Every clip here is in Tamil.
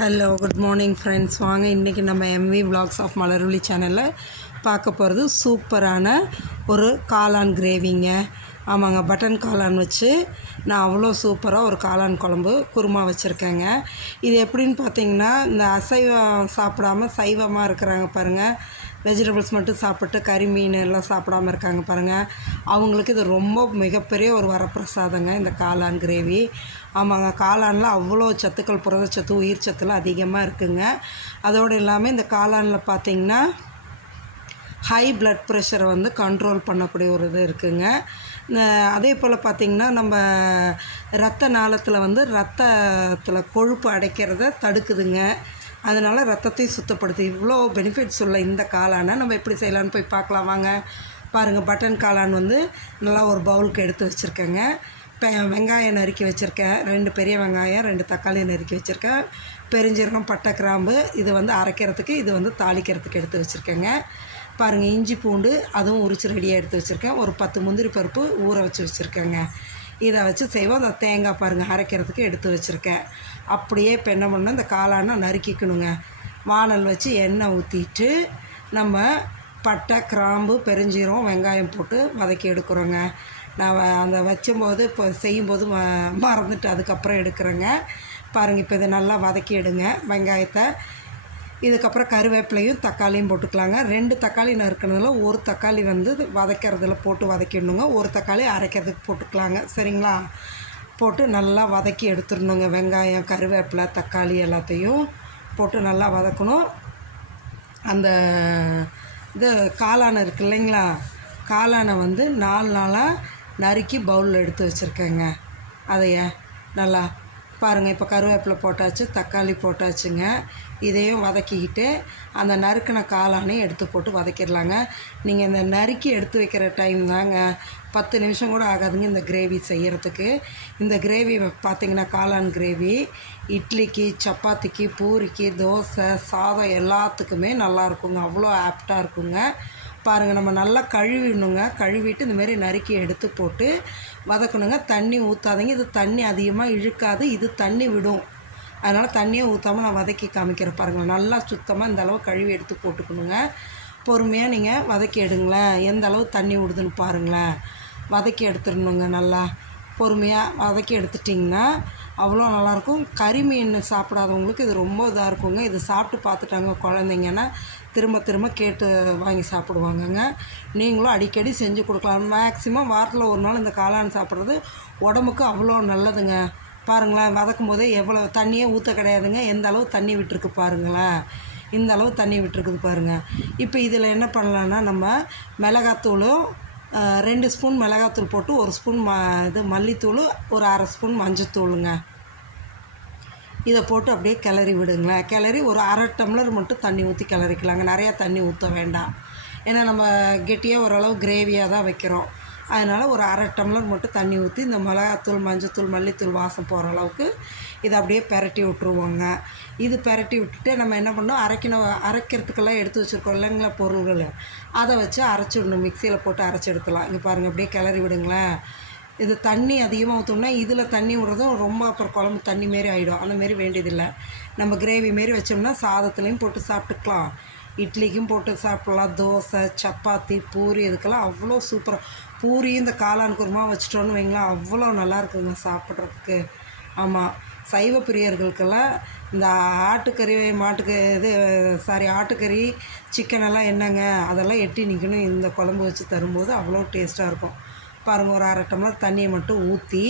Hello good morning friends. வாங்க இன்றைக்கி நம்ம எம்வி விலாக்ஸ் ஆஃப் மலர்விழி சேனலில் பார்க்க போகிறது சூப்பரான ஒரு காளான் கிரேவிங்க. ஆமாங்க, பட்டன் காளான் வச்சு நான் அவ்வளோ சூப்பராக ஒரு காளான் குழம்பு குருமா வச்சுருக்கேங்க. இது எப்படின்னு பார்த்தீங்கன்னா, இந்த அசைவம் சாப்பிடாமல் சைவமாக இருக்கிறாங்க பாருங்கள், வெஜிடபிள்ஸ் மட்டும் சாப்பிட்டு கறி மீன் எல்லாம் சாப்பிடாமல் இருக்காங்க பாருங்கள், அவங்களுக்கு இது ரொம்ப மிகப்பெரிய ஒரு வரப்பிரசாதங்க இந்த காளான் கிரேவி. ஆமாங்க, காளானில் அவ்வளோ சத்துக்கள், புரதச்சத்து, உயிர் சத்துலாம் அதிகமாக இருக்குதுங்க. அதோடு இல்லாமல் இந்த காளானில் பார்த்திங்கன்னா ஹை பிளட் ப்ரெஷரை கண்ட்ரோல் பண்ணக்கூடிய ஒரு இது இருக்குதுங்க. அதே போல் பார்த்திங்கன்னா நம்ம இரத்த நாளத்தில் ரத்தத்தில் கொழுப்பு அடைக்கிறத தடுக்குதுங்க. அதனால் ரத்தத்தையும் சுத்தப்படுத்து. இவ்வளோ பெனிஃபிட்ஸ் உள்ள இந்த காளானை நம்ம எப்படி செய்யலான்னு போய் பார்க்கலாம் வாங்க. பாருங்கள், பட்டன் காளான் நல்லா ஒரு பவுலுக்கு எடுத்து வச்சுருக்கேங்க. வெங்காயம் நறுக்கி வச்சுருக்கேன், 2 பெரிய வெங்காயம், 2 தக்காளி நறுக்கி வச்சுருக்கேன், பெருஞ்சீரகம், பட்டை, கிராம்பு, இது அரைக்கிறதுக்கு, இது தாளிக்கிறதுக்கு எடுத்து வச்சுருக்கேங்க. பாருங்கள், இஞ்சி பூண்டு அதுவும் உரிச்சு ரெடியாக எடுத்து வச்சுருக்கேன். ஒரு 10 முந்திரி பருப்பு ஊற வச்சு வச்சுருக்கேங்க. இதை வச்சு செய்வோம். அந்த தேங்காய் பாருங்கள் அரைக்கிறதுக்கு எடுத்து வச்சுருக்கேன். அப்படியே இப்போ என்ன பண்ணணும், இந்த காளானை நறுக்கிக்கணுங்க. வானல் வச்சு எண்ணெய் ஊற்றிட்டு நம்ம பட்டை, கிராம்பு, பெருஞ்சீரகம், வெங்காயம் போட்டு வதக்கி எடுக்கிறோங்க. நான் அந்த வச்சும்போது இப்போ செய்யும்போது மறந்துட்டு அதுக்கப்புறம் எடுக்கிறேங்க. பாருங்கள், இப்போ இதை நல்லா வதக்கி எடுங்க வெங்காயத்தை. இதுக்கப்புறம் கருவேப்பிலையும் தக்காளியும் போட்டுக்கலாங்க. 2 தக்காளி நறுக்கிறதுல ஒரு தக்காளி வதக்கிறதுல போட்டு வதக்கிடணுங்க. ஒரு தக்காளி அரைக்கிறதுக்கு போட்டுக்கலாங்க. சரிங்களா? போட்டு நல்லா வதக்கி எடுத்துடணுங்க. வெங்காயம், கருவேப்பிலை, தக்காளி எல்லாத்தையும் போட்டு நல்லா வதக்கணும். அந்த இது காளான் இருக்குது இல்லைங்களா, காளானை 4 நாளாக நறுக்கி பவுலில் எடுத்து வச்சுருக்கேங்க. அதைய நல்லா பாருங்கள், இப்போ கருவேப்பிலை போட்டாச்சு, தக்காளி போட்டாச்சுங்க. இதையும் வதக்கிக்கிட்டு அந்த நறுக்கின காளானையும் எடுத்து போட்டு வதக்கிடலாங்க. நீங்கள் இந்த நறுக்கி எடுத்து வைக்கிற டைம் தாங்க, 10 நிமிஷம் கூட ஆகாதுங்க இந்த கிரேவி செய்கிறதுக்கு. இந்த கிரேவி பார்த்திங்கன்னா, காளான் கிரேவி இட்லிக்கு, சப்பாத்திக்கு, பூரிக்கு, தோசை, சாதம் எல்லாத்துக்குமே நல்லாயிருக்குங்க. அவ்வளோ ஆப்டாக இருக்குங்க. பாருங்கள், நம்ம நல்லா கழுவிடணுங்க. கழுவிட்டு இந்தமாரி நறுக்கி எடுத்து போட்டு வதக்கணுங்க. தண்ணி ஊற்றாதீங்க, இது தண்ணி அதிகமாக இழுக்காது, இது தண்ணி விடும். அதனால் தண்ணியே ஊற்றாமல் நான் வதக்கி காமிக்கிறேன் பாருங்கள். நல்லா சுத்தமாக இந்த அளவு கழுவி எடுத்து போட்டுக்கணுங்க. பொறுமையாக நீங்கள் வதக்கி எடுங்களேன். எந்த அளவு தண்ணி விடுதுன்னு பாருங்களேன். வதக்கி எடுத்துடணுங்க. நல்லா பொறுமையாக வதக்கி எடுத்துட்டிங்கன்னா அவ்வளோ நல்லாயிருக்கும். கறி மீன் சாப்பிடாதவங்களுக்கு இது ரொம்ப இதாக இருக்குங்க. இது சாப்பிட்டு பார்த்துட்டாங்க குழந்தைங்கன்னா திரும்ப திரும்ப கேட்டு வாங்கி சாப்பிடுவாங்கங்க. நீங்களும் அடிக்கடி செஞ்சு கொடுக்கலாம். மேக்ஸிமம் வாரத்தில் ஒரு நாள் இந்த காளான் சாப்பிட்றது உடம்புக்கு அவ்வளோ நல்லதுங்க. பாருங்களேன், வதக்கும் போதே எவ்வளோ தண்ணியே ஊற்ற கிடையாதுங்க. எந்த அளவு தண்ணி விட்டுருக்கு பாருங்களேன். இந்த அளவு தண்ணி விட்டுருக்குது பாருங்கள். இப்போ இதில் என்ன பண்ணலான்னா, நம்ம மிளகாத்தூளும் 2 ஸ்பூன் மிளகாத்தூள் போட்டு 1 ஸ்பூன் மல்லித்தூள், ஒரு 1/2 ஸ்பூன் மஞ்சத்தூளுங்க. இதை போட்டு அப்படியே கிளறி விடுங்களேன். கிளறி ஒரு 1/2 டம்ளர் மட்டும் தண்ணி ஊற்றி கிளறிக்கலாங்க. நிறையா தண்ணி ஊற்ற வேண்டாம். ஏன்னா நம்ம கெட்டியாக ஓரளவு கிரேவியாக தான் வைக்கிறோம். அதனால் ஒரு 1/2 டம்ளர் மட்டும் தண்ணி ஊற்றி இந்த மிளகாத்தூள், மஞ்சத்தூள், மல்லித்தூள் வாசம் போகிற அளவுக்கு இதை அப்படியே பெரட்டி விட்ருவோங்க. இது பெரட்டி விட்டுட்டு நம்ம என்ன பண்ணோம், அரைக்கிறதுக்கெல்லாம் எடுத்து வச்சுருக்கோம் இல்லைங்களா பொருள்கள், அதை வச்சு அரைச்சிடணும். மிக்சியில் போட்டு அரைச்சி எடுத்துலாம். இங்கே பாருங்கள், அப்படியே கிளறி விடுங்களேன். இது தண்ணி அதிகமாக ஊற்றோம்னா இதில் தண்ணி விடுறதும் ரொம்ப அப்புறம் குழம்பு தண்ணி மாரி ஆகிடும். அந்தமாரி வேண்டியதில்லை. நம்ம கிரேவி மாரி வச்சோம்னா சாதத்துலேயும் போட்டு சாப்பிட்டுக்கலாம், இட்லிக்கும் போட்டு சாப்பிட்லாம், தோசை, சப்பாத்தி, பூரி, இதுக்கெல்லாம் அவ்வளோ சூப்பராக. பூரி இந்த காளான் குருமா வச்சிட்டோன்னு வைங்களேன், அவ்வளோ நல்லா இருக்குங்க சாப்பிட்றதுக்கு. ஆமாம், சைவ பிரியர்களுக்கெல்லாம் இந்த ஆட்டுக்கறி, ஆட்டுக்கறி, சிக்கனெல்லாம் என்னங்க அதெல்லாம் எட்டி நிற்கணும். இந்த குழம்பு வச்சு தரும்போது அவ்வளோ டேஸ்ட்டாக இருக்கும். பாருங்கள், ஒரு 1/2 டம்ளர் தண்ணியை மட்டும் ஊற்றி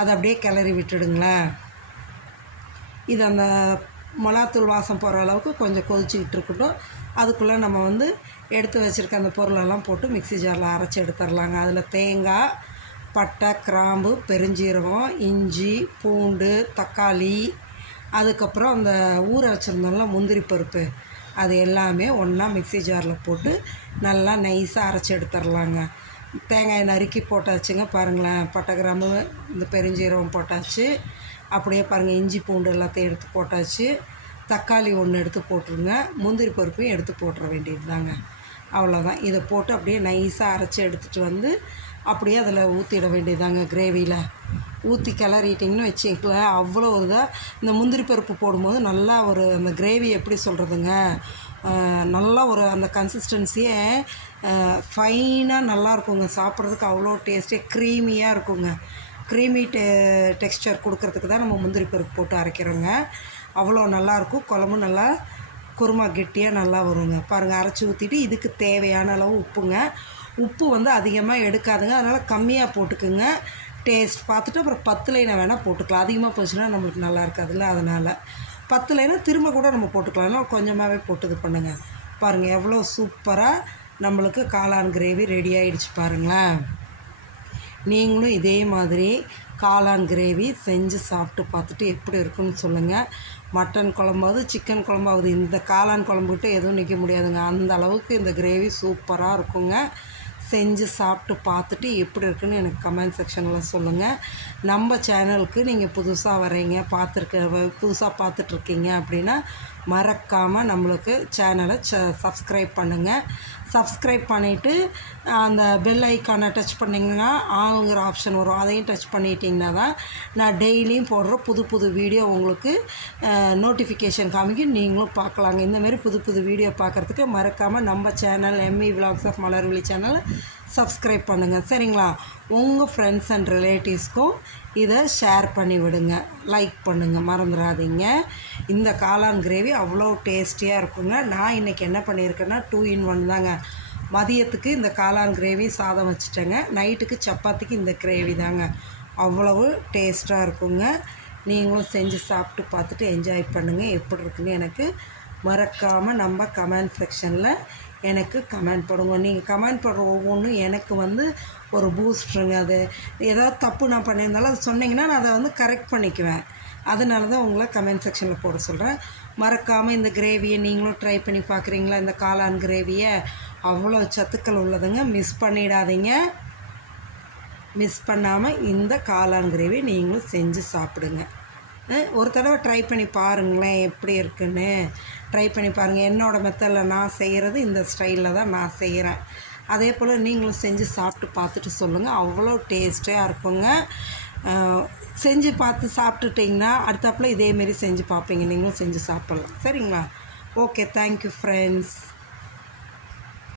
அதை அப்படியே கிளறி விட்டுடுங்களேன். இது அந்த மிளகாத்தூள் வாசம் போகிற அளவுக்கு கொஞ்சம் கொதிச்சுக்கிட்டு இருக்கட்டும். அதுக்குள்ளே நம்ம எடுத்து வச்சுருக்க அந்த பொருளெல்லாம் போட்டு மிக்ஸி ஜாரில் அரைச்சி எடுத்துடலாங்க. அதில் தேங்காய், பட்டை, கிராம்பு, பெருஞ்சீரகம், இஞ்சி, பூண்டு, தக்காளி, அதுக்கப்புறம் அந்த ஊற வச்சுருந்தோம்ல முந்திரி பருப்பு, அது எல்லாமே ஒன்றா மிக்ஸி ஜாரில் போட்டு நல்லா நைஸாக அரைச்சி எடுத்துடலாங்க. தேங்காயை நறுக்கி போட்டாச்சுங்க. பாருங்களேன், பட்டை, கிராம்பு, இந்த பெருஞ்சீரகம் போட்டாச்சு. அப்படியே பாருங்கள், இஞ்சி பூண்டு எல்லாத்தையும் எடுத்து போட்டாச்சு. தக்காளி 1 எடுத்து போட்டுருங்க. முந்திரி பருப்பையும் எடுத்து போட்டுற வேண்டியது தாங்க. அவ்வளோதான். இதை போட்டு அப்படியே நைஸாக அரைச்சி எடுத்துகிட்டு அப்படியே அதில் ஊற்றிட வேண்டியதாங்க. கிரேவியில் ஊற்றி கிளறிட்டிங்கன்னு வச்சுக்கலாம். அவ்வளோ இதாக இந்த முந்திரி பருப்பு போடும்போது நல்லா ஒரு அந்த கிரேவி எப்படி சொல்கிறதுங்க, நல்லா ஒரு அந்த கன்சிஸ்டன்சியே ஃபைனாக நல்லா இருக்குங்க. சாப்பிட்றதுக்கு அவ்வளோ டேஸ்டியாக க்ரீமியாக இருக்குங்க. க்ரீமி டெக்ஸ்சர் கொடுக்கறதுக்கு தான் நம்ம முந்திரி பருப்பு போட்டு அரைக்கிறோங்க. அவ்வளோ நல்லாயிருக்கும். குழம்பு நல்லா குருமா கெட்டியாக நல்லா வருங்க. பாருங்கள், அரைச்சி ஊற்றிட்டு இதுக்கு தேவையான அளவு உப்புங்க. உப்பு வந்து அதிகமாக எடுக்காதுங்க, அதனால் கம்மியாக போட்டுக்குங்க. டேஸ்ட் பார்த்துட்டு அப்புறம் பத்துலைனா வேணால் போட்டுக்கலாம். அதிகமாக போச்சுன்னா நம்மளுக்கு நல்லா இருக்காதுல்ல, அதனால் பத்துலைனா திரும்ப கூட நம்ம போட்டுக்கலாம். அதனால் கொஞ்சமாகவே போட்டு இது பண்ணுங்கள். பாருங்கள் எவ்வளோ சூப்பராக நம்மளுக்கு காளான் கிரேவி ரெடி ஆகிடுச்சு பாருங்களேன். நீங்களும் இதே மாதிரி காளான் கிரேவி செஞ்சு சாப்பிட்டு பார்த்துட்டு எப்படி இருக்குன்னு சொல்லுங்கள். மட்டன் குழம்பாவது சிக்கன் குழம்பாவது இந்த காளான் குழம்புக்கிட்ட எதுவும் நிற்க முடியாதுங்க. அந்த அளவுக்கு இந்த கிரேவி சூப்பராக இருக்குங்க. செஞ்சு சாப்பிட்டு பார்த்துட்டு எப்படி இருக்குன்னு எனக்கு கமெண்ட் செக்ஷனில் சொல்லுங்கள். நம்ம சேனலுக்கு நீங்கள் புதுசாக வரீங்க, புதுசாக பார்த்துட்ருக்கீங்க அப்படின்னா மறக்காமல் நம்மளுக்கு சேனலை சப்ஸ்கிரைப் பண்ணுங்கள். சப்ஸ்கிரைப் பண்ணிவிட்டு அந்த பெல் ஐக்கானை டச் பண்ணிங்கன்னா ஆளுங்கிற ஆப்ஷன் வரும். அதையும் டச் பண்ணிட்டிங்கன்னா தான் நான் டெய்லியும் போடுற புது புது வீடியோ உங்களுக்கு நோட்டிஃபிகேஷன் காமிக்கும். நீங்களும் பார்க்கலாங்க. இந்தமாரி புது புது வீடியோ பார்க்குறதுக்கு மறக்காமல் நம்ம channel ME vlogs of Malarvizhi சேனலை சப்ஸ்கிரைப் பண்ணுங்கள். சரிங்களா? உங்கள் ஃப்ரெண்ட்ஸ் அண்ட் ரிலேட்டிவ்ஸ்க்கும் இதை ஷேர் பண்ணி விடுங்க, லைக் பண்ணுங்கள், மறந்துடாதீங்க. இந்த காளான் கிரேவி அவ்வளோ டேஸ்டியாக இருக்குங்க. நான் இன்றைக்கி என்ன பண்ணியிருக்கேன்னா 2 in 1 தாங்க. மதியத்துக்கு இந்த காளான் கிரேவி சாதம் வச்சுட்டேங்க, நைட்டுக்கு சப்பாத்திக்கு இந்த கிரேவி தாங்க. அவ்வளவு டேஸ்ட்டாக இருக்குங்க. நீங்களும் செஞ்சு சாப்பிட்டு பார்த்துட்டு என்ஜாய் பண்ணுங்கள். எப்படி இருக்குன்னு எனக்கு மறக்காமல் நம்ம கமெண்ட் செக்ஷனில் எனக்கு கமெண்ட் பண்ணுங்க. நீங்கள் கமெண்ட் பண்ணுற ஒவ்வொன்றும் எனக்கு வந்து ஒரு பூஸ்ட்ருங்க. அது ஏதாவது தப்பு நான் பண்ணியிருந்தாலும் அது சொன்னிங்கன்னா நான் அதை வந்து கரெக்ட் பண்ணிக்குவேன். அதனால தான் உங்களை கமெண்ட் செக்ஷனில் போட சொல்கிறேன். மறக்காமல் இந்த கிரேவியை நீங்களும் ட்ரை பண்ணி பார்க்குறீங்களா? இந்த காளான் கிரேவியை அவ்வளோ சத்துக்கள் உள்ளதுங்க. மிஸ் பண்ணிடாதீங்க. மிஸ் பண்ணாமல் இந்த காளான் கிரேவி நீங்களும் செஞ்சு சாப்பிடுங்க. ஒரு தடவை ட்ரை பண்ணி பாருங்களேன், எப்படி இருக்குன்னு ட்ரை பண்ணி பாருங்கள். என்னோடய மெத்தடில் நான் செய்கிறது இந்த ஸ்டைலில் தான் நான் செய்கிறேன். அதே போல் நீங்களும் செஞ்சு சாப்பிட்டு பார்த்துட்டு சொல்லுங்கள். அவ்வளோ டேஸ்ட்டாக இருக்குங்க. செஞ்சு பார்த்து சாப்பிட்டுட்டிங்கன்னா அடுத்தாப்புல இதேமாரி செஞ்சு பார்ப்பீங்க. நீங்களும் செஞ்சு சாப்பிட்லாம். சரிங்களா? Okay, thank you friends.